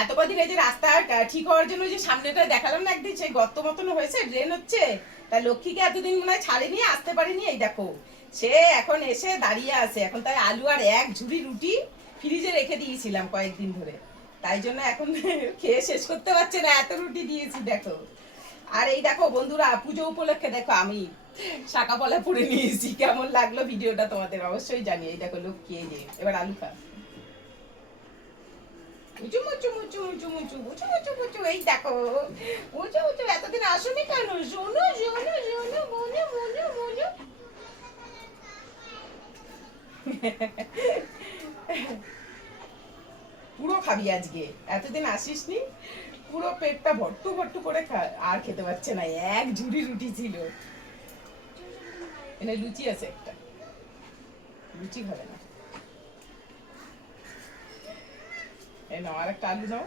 এত কদিন এই যে রাস্তা ঠিক হওয়ার জন্য যে সামনেটা দেখালাম না একদিন, সেই গর্ত মতন হয়েছে, ড্রেন হচ্ছে, তা লক্ষ্মীকে এতদিন মনে হয় ছাড়েনি, আসতে পারেনি, এই দেখো সে এখন এসে দাঁড়িয়ে আছে। এখন তাই আলু আর এক ঝুড়ি রুটি ফ্রিজে রেখে দিয়েছিলাম কয়েকদিন ধরে, তাই জন্য এখন খেয়ে শেষ করতে পারছে না, এত রুটি দিয়েছি দেখো। আর এই দেখো বন্ধুরা, পুজো উপলক্ষে দেখো আমি শাঁকা পলা পরে নিয়েছি, কেমন লাগলো ভিডিওটা তোমাদের অবশ্যই জানিয়ে। এই দেখো লক্ষ্মী, এই যে এবার আলু খা। উঁচু মুচু মুচু মুচু মুচু মুচু মুচু মুচু, এই দেখো উঁচু মুচু, এতদিন আসোনি কেন? শোনো শোনো শোনো, মনে মনে মনে। পুরো খাবি আজকে, এতদিন আসিসনি, পুরো পেটটা ভট্টু ভট্টু করে খা। আর খেতে পারছে না, এক ঝুড়ি রুটি ছিল। এনে লুচি আছে একটা, লুচি খাবে না। এই নাও আর একটা আলু নাও।